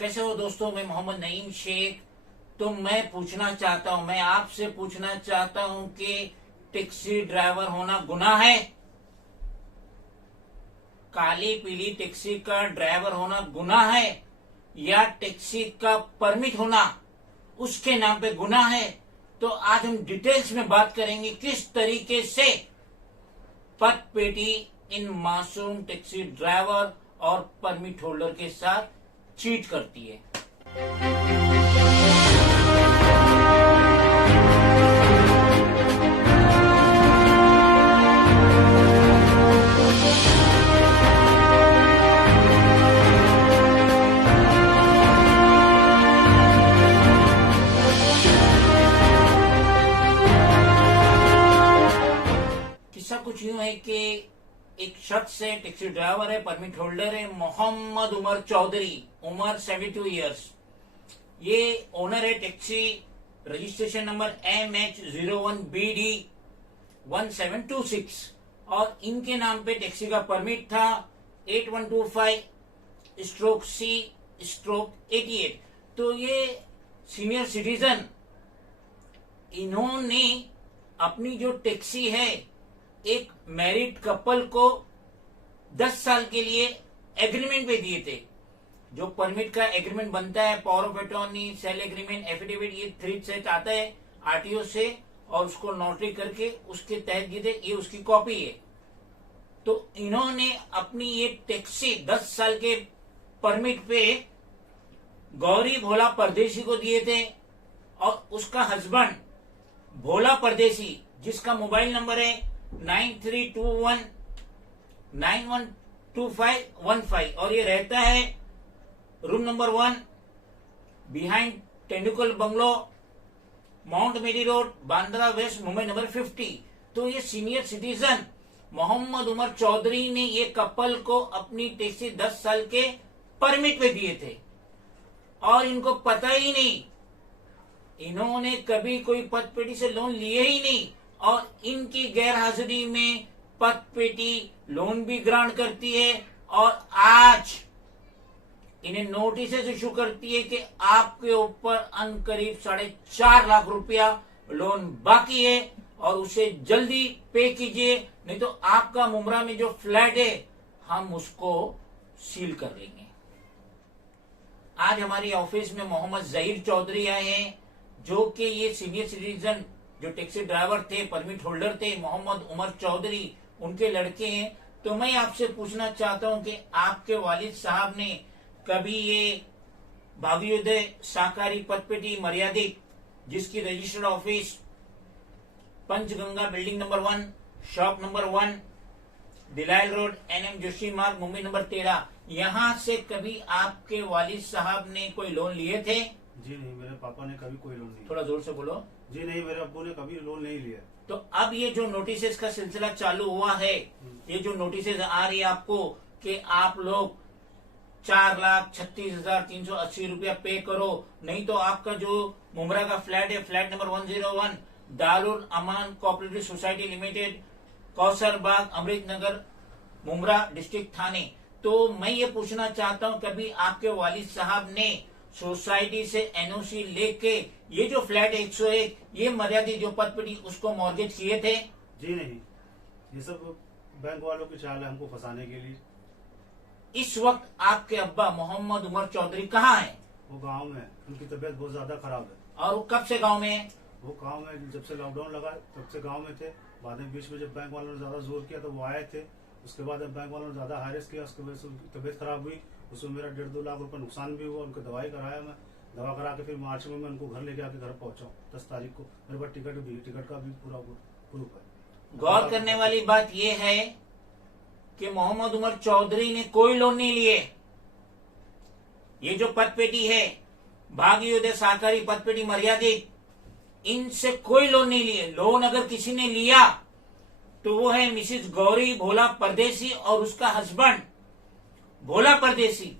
कैसे हो दोस्तों, मैं मोहम्मद नईम शेख। तो मैं आपसे पूछना चाहता हूं कि टैक्सी ड्राइवर होना गुनाह है? काली पीली टैक्सी का ड्राइवर होना गुनाह है या टैक्सी का परमिट होना उसके नाम पे गुनाह है? तो आज हम डिटेल्स में बात करेंगे किस तरीके से पदपेटी इन मासूम टैक्सी ड्राइवर और परमिट होल्डर के साथ चीट करती है। किस्सा कुछ यूं है कि एक शख्स है, टैक्सी ड्राइवर है, परमिट होल्डर है, मोहम्मद उमर चौधरी, उम्र 72 ईयर्स। ये ओनर है टैक्सी, रजिस्ट्रेशन नंबर MH01BD 1726 और इनके नाम पे टैक्सी का परमिट था 8125/C/88। तो ये सीनियर सिटीजन, इन्होंने अपनी जो टैक्सी है एक मैरिड कपल को 10 साल के लिए एग्रीमेंट पे दिए थे। जो परमिट का एग्रीमेंट बनता है, power of attorney, sale agreement, affidavit, ये 3 सेट आता है आरटीओ से और उसको नोटरी करके उसके तहत दिए थे। ये उसकी कॉपी है। तो इन्होंने अपनी ये टैक्सी 10 साल के परमिट पे गौरी भोला परदेसी को दिए थे और उसका हस्बैंड भोला परदेसी, जिसका मोबाइल नंबर है 9321912515 और ये रहता है room number 1 behind Tendulkar bungalow, mount Mary road, Bandra west, Mumbai number 50। तो ये सीनियर सिटीजन मोहम्मद उमर चौधरी ने ये कपल को अपनी टैक्सी 10 साल के परमिट पे दिए थे और इनको पता ही नहीं, इन्होंने कभी कोई पदपेटी से लोन लिए ही नहीं और इनकी गैर हाजिरी में पदपेटी लोन भी ग्रांट करती है और आज इन्हें नोटिस इशू करती है कि आपके ऊपर अनकरीब 4.5 लाख रुपया लोन बाकी है और उसे जल्दी पे कीजिए, नहीं तो आपका मुमरा में जो फ्लैट है हम उसको सील कर देंगे। आज हमारी ऑफिस में मोहम्मद जहीर चौधरी आए हैं, जो कि ये सीनियर सिटीजन जो टैक्सी ड्राइवर थे, परमिट होल्डर थे, मोहम्मद उमर चौधरी, उनके लड़के हैं। तो मैं आपसे पूछना चाहता हूं कि आपके वालिद साहब ने कभी ये भाग्योदय सहकारी पदपेटी मर्यादित, जिसकी registered office Panchganga building number 1, shop number 1, दिलायल road, NM Joshi Marg, Mumbai number 13, यहाँ से कभी आपके वालिद साहब ने कोई लोन लिए थे? जी नहीं, मेरे पापा ने कभी कोई लोन नहीं। थोड़ा जोर से बोलो। जी नहीं, मेरे अब्बू ने कभी लोन नहीं लिया। तो अब ये जो नोटिस का सिलसिला चालू हुआ है, ये जो नोटिस आ रही है आपको कि आप लोग 4,36,380 रुपया पे करो, नहीं तो आपका जो मुमरा का फ्लैट है, फ्लैट नंबर 101, दारुल अमान कोऑपरेटिव सोसाइटी लिमिटेड, कौसर बाग, अमृत नगर, मुमरा डिस्ट्रिक्ट थाने। तो मैं ये पूछना चाहता हूँ, कभी आपके वालिद साहब ने सोसाइटी से NOC लेके ये जो फ्लैट 101, ये मर्यादित जो पदपेटी, उसको मॉर्गेज किए थे? जी नहीं, ये सब बैंक वालों की चाल है हमको फंसाने के लिए। इस वक्त आपके अब्बा मोहम्मद उमर चौधरी कहाँ हैं? वो गांव में, उनकी तबीयत बहुत ज्यादा खराब है। और वो कब से गांव में है? वो गांव में जब से लॉकडाउन लगा तब से गांव में थे। बाद में बीच में जब बैंक वालों ने ज्यादा जोर किया तो वो आए थे। उसके बाद बैंक वालों ने ज्यादा हायरेस किया, उसकी वजह से उनकी तबीयत खराब हुई। उसमें मेरा 1.5-2 लाख रुपए नुकसान भी हुआ। उनको दवाई कराया, मैं दवा करा के फिर मार्च में मैं उनको घर लेके आके घर पहुंचा 10 तारीख को। मेरे पास टिकट का भी पूरा प्रूफ है। गौर करने वाली बात यह है कि मोहम्मद उमर चौधरी ने कोई लोन नहीं लिए। ये जो पदपेटी है भाग्योदय सहकारी पदपेटी मर्यादित, इनसे कोई लोन नहीं लिए। लोन अगर किसी ने लिया तो वो है मिसिज गौरी भोला परदेसी और उसका हस्बैंड भोला परदेसी।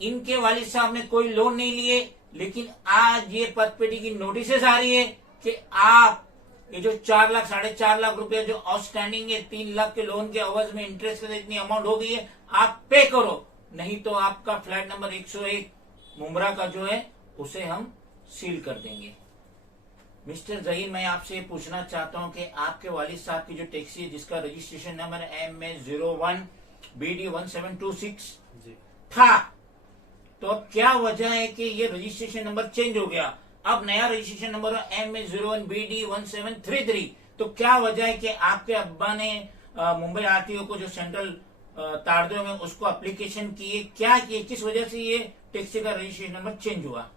इनके वालिद साहब ने कोई लोन नहीं लिए, लेकिन आज ये पदपेटी की नोटिस आ रही है कि आप ये जो 4 लाख 4.5 लाख रुपया जो आउटस्टैंडिंग है 3 लाख के लोन के अवज में इंटरेस्ट इतनी अमाउंट हो गई है, आप पे करो, नहीं तो आपका फ्लैट नंबर 101 मुमरा का जो है उसे हम सील कर देंगे। मिस्टर जहीर, मैं आपसे पूछना चाहता हूं कि आपके वालिद साहब की जो टैक्सी है जिसका रजिस्ट्रेशन नंबर MA01BD1726 जी था, तो अब क्या वजह है कि ये रजिस्ट्रेशन नंबर चेंज हो गया, अब नया रजिस्ट्रेशन नंबर MA01BD1733, तो क्या वजह है कि आपके अब्बा ने मुंबई आरटीओ को जो सेंट्रल तारदेव में उसको एप्लीकेशन किए, क्या किए, किस वजह से ये टैक्सी का रजिस्ट्रेशन नंबर चेंज हुआ?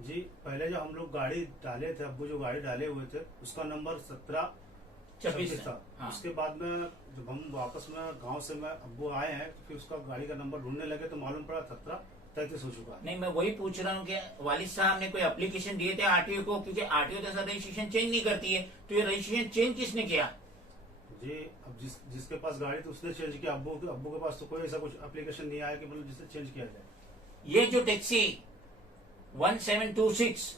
जी, पहले जो हम लोग गाड़ी डाले थे, अब्बू जो गाड़ी डाले हुए थे उसका नंबर 1726 था। हाँ। उसके बाद में जब हम वापस में गांव से में अब्बू आए हैं तो फिर उसका गाड़ी का नंबर ढूंढने लगे तो मालूम पड़ा 1733 हो चुका है। नहीं, मैं वही पूछ रहा हूँ कि वालिद साहब ने कोई एप्लीकेशन दिए थे आरटीओ को, क्योंकि आरटीओ तो ऐसा रजिस्ट्रेशन चेंज नहीं करती है, तो ये रजिस्ट्रेशन चेंज किसने किया? जी, अब जिसके पास गाड़ी तो उसने चेंज किया। अब्बू के पास तो कोई ऐसा कुछ एप्लीकेशन नहीं आया कि मतलब जिससे चेंज किया जाए। ये जो टैक्सी 1726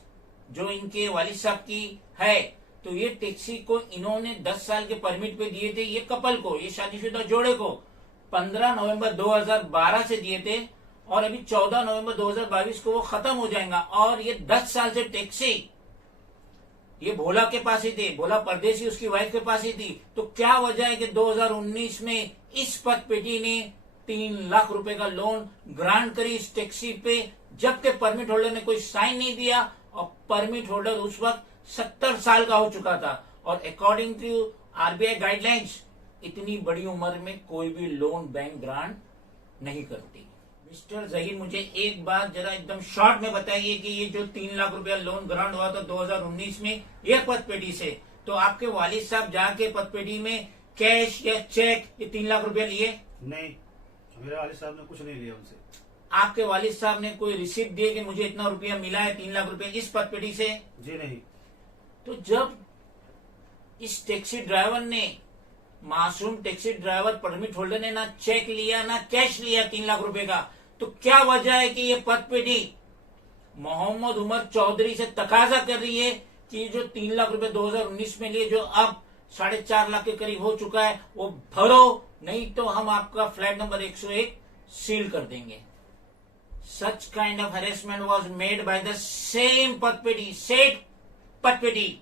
जो इनके वालिद साहब की है, तो ये टैक्सी को इन्होंने 10 साल के परमिट पे दिए थे, ये कपल को, ये शादीशुदा जोड़े को 15 नवंबर 2012 से दिए थे, और अभी 14 नवंबर 2022 को वो खत्म हो जाएगा। और ये 10 साल से टैक्सी ये भोला के पास ही थी, भोला परदेसी उसकी वाइफ के पास ही थी, तो क्या वजह है कि 2019 में इस पतपेटी ने 3 लाख रुपए का लोन ग्रांट करी इस टैक्सी पे, जबकि परमिट होल्डर ने कोई साइन नहीं दिया, और परमिट होल्डर उस वक्त 70 साल का हो चुका था, और अकॉर्डिंग टू आरबीआई गाइडलाइंस इतनी बड़ी उम्र में कोई भी लोन बैंक ग्रांट नहीं करती। मिस्टर जहीर, मुझे एक बात जरा एकदम शॉर्ट में बताइए कि ये जो 3 लाख रुपया लोन ग्रांट हुआ था 2019 में एक पतपेटी से, तो आपके वालिद साहब जाके पतपेटी में कैश या चेक ये 3 लाख रुपया लिए? नहीं, मेरे वालिद साहब ने कुछ नहीं लिया उनसे। आपके वालिद साहब ने कोई रिसिप्ट दिए कि मुझे इतना रुपया मिला है 3 लाख रुपया इस पतपेटी से? जी नहीं। तो जब इस टैक्सी ड्राइवर ने, मासूम टैक्सी ड्राइवर परमिट होल्डर ने ना चेक लिया ना कैश लिया 3 लाख रुपए का, तो क्या वजह है कि ये पतपेटी मोहम्मद उमर चौधरी से तकाजा कर रही है कि ये जो 3 लाख रुपए 2019 में लिए, जो अब 4.5 लाख के करीब हो चुका है, वो भरो, नहीं तो हम आपका फ्लैट नंबर 101 सील कर देंगे। Such kind of harassment was made by the same said Patpeti,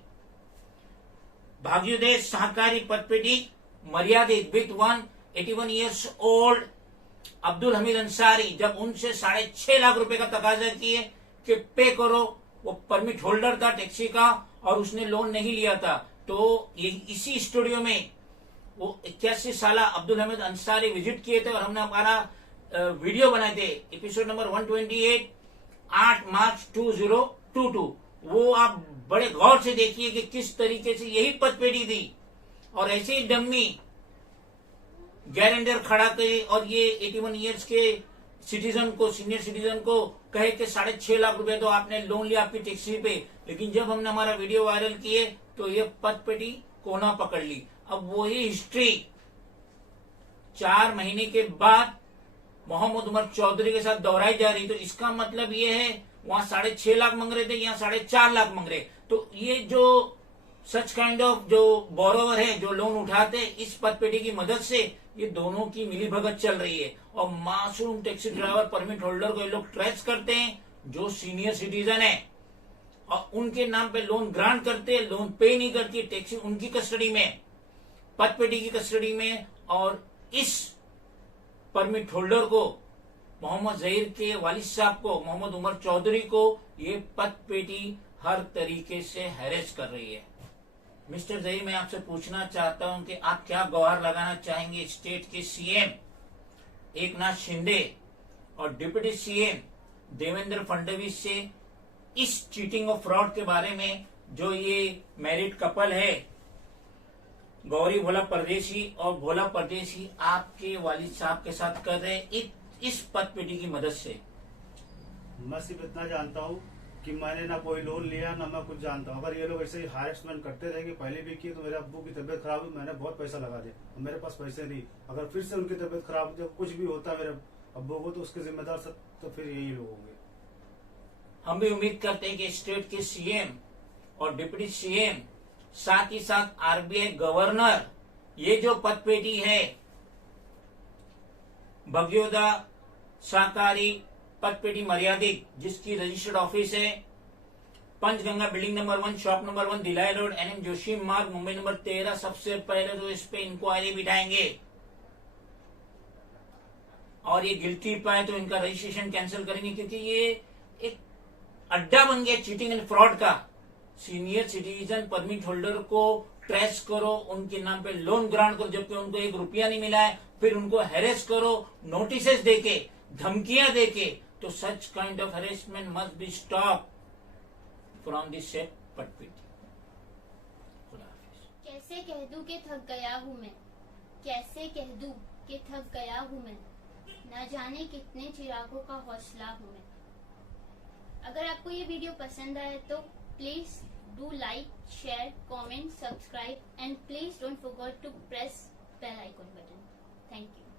भाग्योदय सहकारी पतपेटी मर्यादित with 81 years old Abdul Hamid Ansari, जब उनसे 6.5 लाख रुपए का तकाजा किए कि पे करो, वो परमिट होल्डर था टैक्सी का और उसने लोन नहीं लिया था, तो ये इसी स्टूडियो में वो 81 साल अब्दुल हमीद अंसारी विजिट किए थे और हमने हमारा वीडियो बनाए थे, एपिसोड नंबर 128, 8 मार्च 2022। वो आप बड़े गौर से देखिए कि किस तरीके से यही पतपेटी थी, और ऐसे ही डम्मी गारंटर खड़ा करे और ये 81 ईयर्स के सिटीजन को, सीनियर सिटीजन को कहे कि 6.5 लाख रुपए तो आपने लोन लिया आपकी टैक्सी पे, लेकिन जब हमने हमारा वीडियो वायरल किए तो ये पतपेटी कोना पकड़ ली। अब वही हिस्ट्री 4 महीने के बाद मोहम्मद उमर चौधरी के साथ दोहराई जा रही, तो इसका मतलब ये है वहां 6.5 लाख मांग रहे थे, यहाँ 4.5 लाख मांग रहे। तो ये जो सच काइंड ऑफ जो बोरोवर है, जो लोन उठाते इस पतपेटी की मदद से, ये दोनों की मिलीभगत चल रही है, और मासूम टैक्सी ड्राइवर परमिट होल्डर को ये लोग ट्रेस करते हैं जो सीनियर सिटीजन है, और उनके नाम पे लोन ग्रांट करते हैं, लोन पे नहीं करती, टैक्सी उनकी कस्टडी में, पतपेटी की कस्टडी में, और इस परमिट होल्डर को, मोहम्मद जहीर के वालिद साहब को, मोहम्मद उमर चौधरी को, ये पतपेटी हर तरीके से हैरेस कर रही है। मिस्टर जहीर, मैं आपसे पूछना चाहता हूं कि आप क्या गुहार लगाना चाहेंगे स्टेट के सीएम एकनाथ शिंदे और डिप्टी सीएम देवेंद्र फडणवीस से इस चीटिंग और फ्रॉड के बारे में, जो ये मैरिड कपल है गौरी भोला परदेसी और भोला परदेसी आपके वालिद साहब के साथ कर रहे हैं इस पतपेटी की मदद से? मैं सिर्फ इतना जानता हूँ कि मैंने ना कोई लोन लिया ना मैं कुछ जानता हूँ। अगर ये लोग ऐसे ही हारेसमेंट करते रहेंगे, पहले भी किए, तो मेरे अब्बू की तबीयत खराब हुई, मैंने बहुत पैसा लगा दिया, मेरे पास पैसे नहीं। अगर फिर से उनकी तबीयत खराब होती, कुछ भी होता मेरे अब्बू को, तो उसके जिम्मेदार सब तो फिर यही लोग होंगे। हम भी उम्मीद करते हैं कि स्टेट के सीएम और डिप्टी सीएम, साथ ही साथ आरबीआई गवर्नर, ये जो पतपेटी है भग्योदा सहकारी पतपेटी मर्यादित, जिसकी रजिस्टर्ड ऑफिस है Panchganga building number 1, shop number 1, धिलाई road, NM Joshi Marg, Mumbai number 13। सबसे पहले तो इस पे इंक्वायरी बिठाएंगे और ये गिल्टी पाए तो इनका रजिस्ट्रेशन कैंसिल करेंगे, क्योंकि ये एक अड्डा बन गया चीटिंग एंड फ्रॉड का। सीनियर सिटीजन परमिट होल्डर को ट्रेस करो, उनके नाम पे लोन ग्रांट करो जबकि उनको 1 रुपया नहीं मिला है, फिर उनको हेरेस करो नोटिसेस देके, धमकियां देके। तो such kind of harassment must be stop from this set पटपेटी। कैसे कह दूं कि थक गया हूँ मैं, कैसे कह दूं कि थक गया हूँ मैं, न जाने कितने चिरागों का हौसला हूँ मैं। अगर आपको ये वीडियो पसंद आए तो please do like, share, comment, subscribe and please don't forget to press bell icon button. Thank you.